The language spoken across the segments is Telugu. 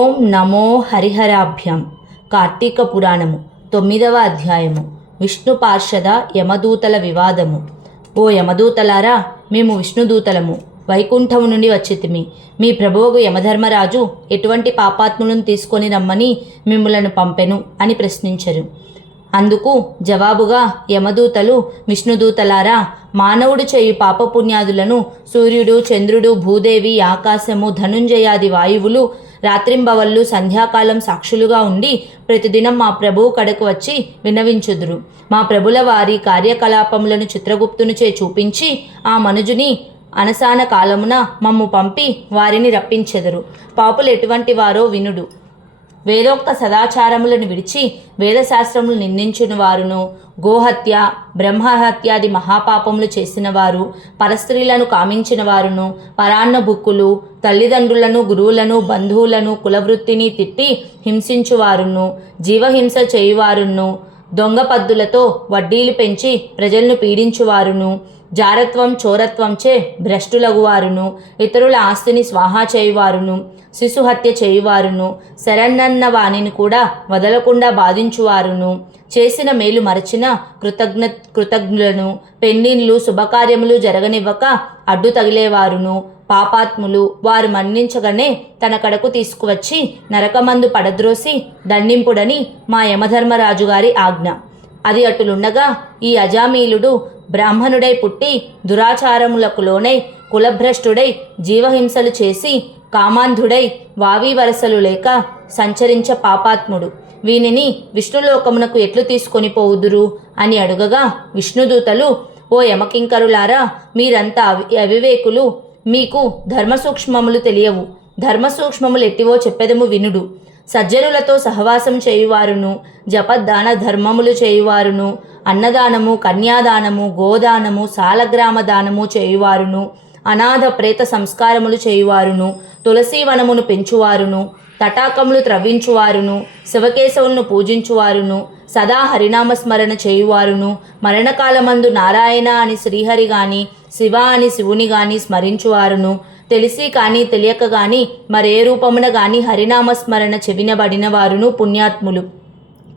ఓం నమో హరిహరాభ్యాం. కార్తీక పురాణము తొమ్మిదవ అధ్యాయము. విష్ణు పార్షద యమదూతల వివాదము. ఓ యమదూతలారా మేము విష్ణుదూతలము. వైకుంఠము నుండి వచ్చితిమి. మీ ప్రభువుకు యమధర్మరాజు ఎటువంటి పాపాత్ములను తీసుకొని రమ్మని మిమ్మలను పంపెను అని ప్రశ్నించరు. అందుకు జవాబుగా యమదూతలు విష్ణుదూతలారా మానవుడు చేయి పాపపుణ్యాదులను సూర్యుడు చంద్రుడు భూదేవి ఆకాశము ధనుంజయాది వాయువులు రాత్రింబవళ్ళు సంధ్యాకాలం సాక్షులుగా ఉండి ప్రతిదినం మా ప్రభువు కడకు వచ్చి వినవించుదురు. మా ప్రభుల వారి కార్యకలాపములను చిత్రగుప్తునిచే చూపించి ఆ మనుజుని అనసాన కాలమున మమ్ము పంపి వారిని రప్పించెదరు. పాపులు ఎటువంటి వారో వినుడు. వేదోక్త సదాచారములను విడిచి వేదశాస్త్రములు నిందించిన వారును గోహత్య బ్రహ్మహత్యాది మహాపాపములు చేసిన వారు పరస్త్రీలను కామించిన వారును పరాన్న బుక్కులు తల్లిదండ్రులను గురువులను బంధువులను కులవృత్తిని తిట్టి హింసించువారును జీవహింస చేయువారును దొంగ పద్దులతో వడ్డీలు పెంచి ప్రజలను పీడించువారును జారత్వం చోరత్వంచే భ్రష్టులగువారును ఇతరుల ఆస్తిని స్వాహా చేయువారును శిశుహత్య చేయువారును శరణన్న వాణిని కూడా వదలకుండా బాధించువారును చేసిన మేలు మరచిన కృతజ్ఞ కృతజ్ఞులను పెన్నిళ్ళు శుభకార్యములు జరగనివ్వక అడ్డు తగిలేవారును పాపాత్ములు వారు మన్నించగానే తన కడకు తీసుకువచ్చి నరకమందు పడద్రోసి దండింపుడని మా యమధర్మరాజు గారి ఆజ్ఞ. అది అటులుండగా ఈ అజామీలుడు బ్రాహ్మణుడై పుట్టి దురాచారములకు లోనై కులభ్రష్టుడై జీవహింసలు చేసి కామాంధుడై వావి వరసలు లేక సంచరించ పాపాత్ముడు. వీనిని విష్ణులోకమునకు ఎట్లు తీసుకొని పోవుదురు? అని అడుగగా విష్ణుదూతలు ఓ యమకింకరులారా మీరంతా అవి అవివేకులు మీకు ధర్మసూక్ష్మములు తెలియవు. ధర్మసూక్ష్మములు ఎట్టివో చెప్పెదము వినుడు. సజ్జనులతో సహవాసం చేయువారును జపదాన ధర్మములు చేయువారును అన్నదానము కన్యాదానము గోదానము సాలగ్రామ దానము చేయువారును అనాథ ప్రేత సంస్కారములు చేయువారును తులసీవనమును పెంచువారును తటాకములు త్రవ్వించువారును శివకేశవులను పూజించువారును సదా హరినామస్మరణ చేయువారును మరణకాలమందు నారాయణ అని శ్రీహరి గాని శివ అని శివుని గాని స్మరించువారును తెలిసి కానీ తెలియక గాని మరే రూపమున గాని హరినామస్మరణ చెవినబడిన వారును పుణ్యాత్ములు.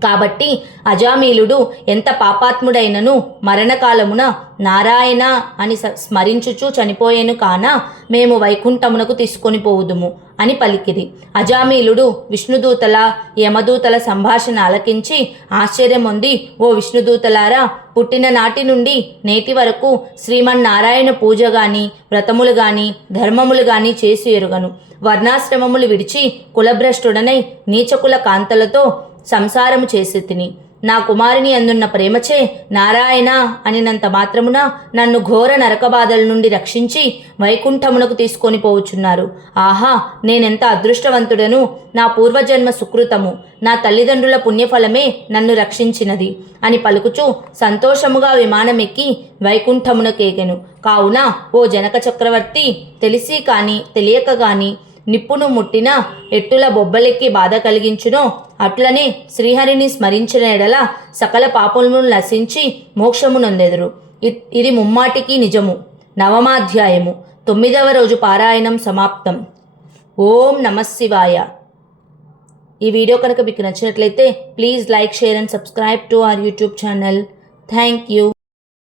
కాబట్టి అజామీలుడు ఎంత పాపాత్ముడైనను మరణకాలమున నారాయణ అని స- స్మరించుచు చనిపోయేను కాన మేము వైకుంఠమునకు తీసుకొని పోవుదుము అని పలికిరి. అజామీలుడు విష్ణుదూతల యమదూతల సంభాషణ ఆలకించి ఆశ్చర్యమొంది ఓ విష్ణుదూతలారా పుట్టిన నాటి నుండి నేటి వరకు శ్రీమన్నారాయణ పూజ గాని వ్రతములు గాని ధర్మములు గాని చేసి ఎరుగను. వర్ణాశ్రమములు విడిచి కులభ్రష్టుడనై నీచకుల కాంతలతో సంసారము చేసి తిని. నా కుమారిని అందున్న ప్రేమచే నారాయణ అనినంత మాత్రమున నన్ను ఘోర నరకబాధల నుండి రక్షించి వైకుంఠమునకు తీసుకొని పోవుచున్నారు. ఆహా నేనెంత అదృష్టవంతుడను? నా పూర్వజన్మ సుకృతము. నా తల్లిదండ్రుల పుణ్యఫలమే నన్ను రక్షించినది అని పలుకుచూ సంతోషముగా విమానమెక్కి వైకుంఠమునకేగెను. కావున ఓ జనక చక్రవర్తి తెలిసి కానీ తెలియక కానీ నిప్పును ముట్టిన ఎట్టుల బొబ్బలెక్కి బాధ కలిగించునో. అట్లనే శ్రీహరిని స్మరించిన ఎడల సకల పాపములను నశించి మోక్షము నొందెదరు. ఇది ముమ్మాటికి నిజము. నవమాధ్యాయము. తొమ్మిదవ రోజు పారాయణం సమాప్తం. ఓం నమశివాయ ఈ వీడియో కనుక మీకు నచ్చినట్లయితే please like share and subscribe to our YouTube channel. Thank you.